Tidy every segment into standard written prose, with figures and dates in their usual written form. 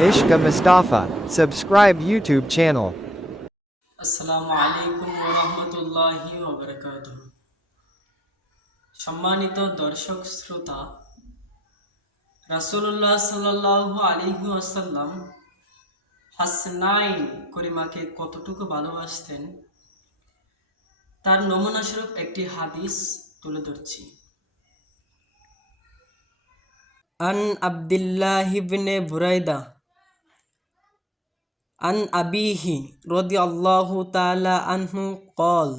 Ishqa Mustafa. Subscribe YouTube channel. আসসালামু আলাইকুম ওয়া রাহমাতুল্লাহি ওয়া বারাকাতুহু। সম্মানিত দর্শক শ্রোতা, রাসূলুল্লাহ সাল্লাল্লাহু আলাইহি ওয়াসাল্লাম হাসনাইন করিমাকে কতটুকু ভালোবাসতেন তার নমুনা স্বরূপ একটি হাদিস তুলে ধরছি। আন আব্দুল্লাহ ইবনে বুরাইদা আন আবিহি রাদিয়াল্লাহু তাআলা আনহু ক্বাল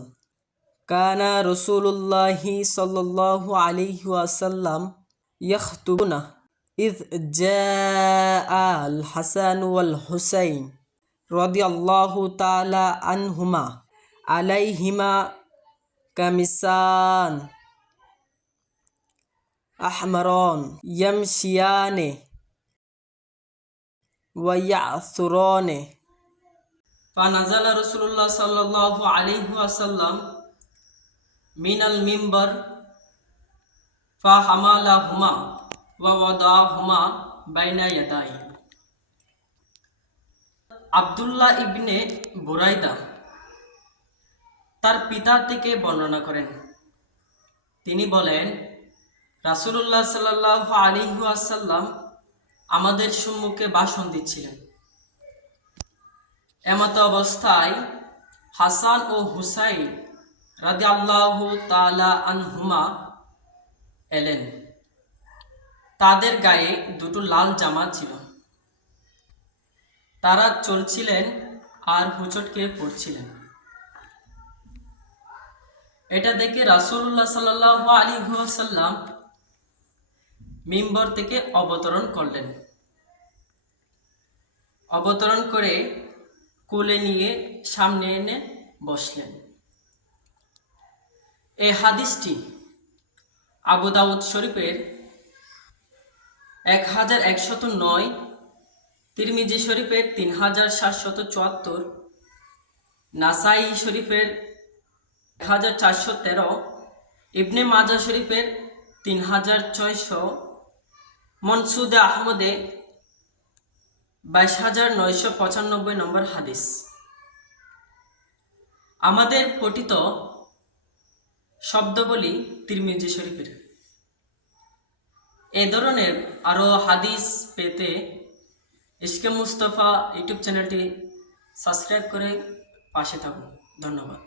কানা রাসূলুল্লাহি সাল্লাল্লাহু আলাইহি ওয়াসাল্লাম ইয়াখতুবুনা ইয জাআ আল হাসান ওয়াল হুসাইন রাদিয়াল্লাহু তাআলা আনহুমা আলাইহিমা কামিসান আহমারান ইয়ামশিয়ানে ওয়া ইয়াসুরানে ফানাজালা রাসূলুল্লাহ সাল্লাল্লাহু আলাইহি ওয়াসাল্লাম মিনাল মিম্বার ফাহামালাহুমা ওয়া ওয়াদাহুমা বাইনা ইয়াদাই। আব্দুল্লাহ ইবনে বুরাইদা তার পিতা থেকে বর্ণনা করেন, তিনি বলেন, রাসূলুল্লাহ সাল্লাল্লাহু আলাইহি ওয়াসাল্লাম আমাদের সম্মুখে ভাষণ দিচ্ছিলেন। এমত অবস্থায় হাসান ও হুসাইন রাদিয়াল্লাহু তাআলা আনহুমা এলেন। তাদের গায়ে দুটো লাল জামা ছিল। তারা চলছিলেন আর হুচটকে পড়ছিলেন। এটা দেখে রাসূলুল্লাহ সাল্লাল্লাহু আলাইহি ওয়াসাল্লাম মিম্বর থেকে অবতরণ করলেন। অবতরণ করে কোলে নিয়ে সামনে এনে বসলেন। এই হাদিসটি আবু দাউদ শরীফের 1109, তিরমিজি শরীফের 3774, নাসাই শরীফের 1413, ইবনে মাজা শরীফের 3600, মনসুদে আহমদে 22995 নম্বর হাদিস। আমাদের পঠিত শব্দবলী তিরমিজি শরীফের। এ ধরনের আরও হাদিস পেতে ইশকে মুস্তাফা ইউটিউব চ্যানেলটি সাবস্ক্রাইব করে পাশে থাকুন। ধন্যবাদ।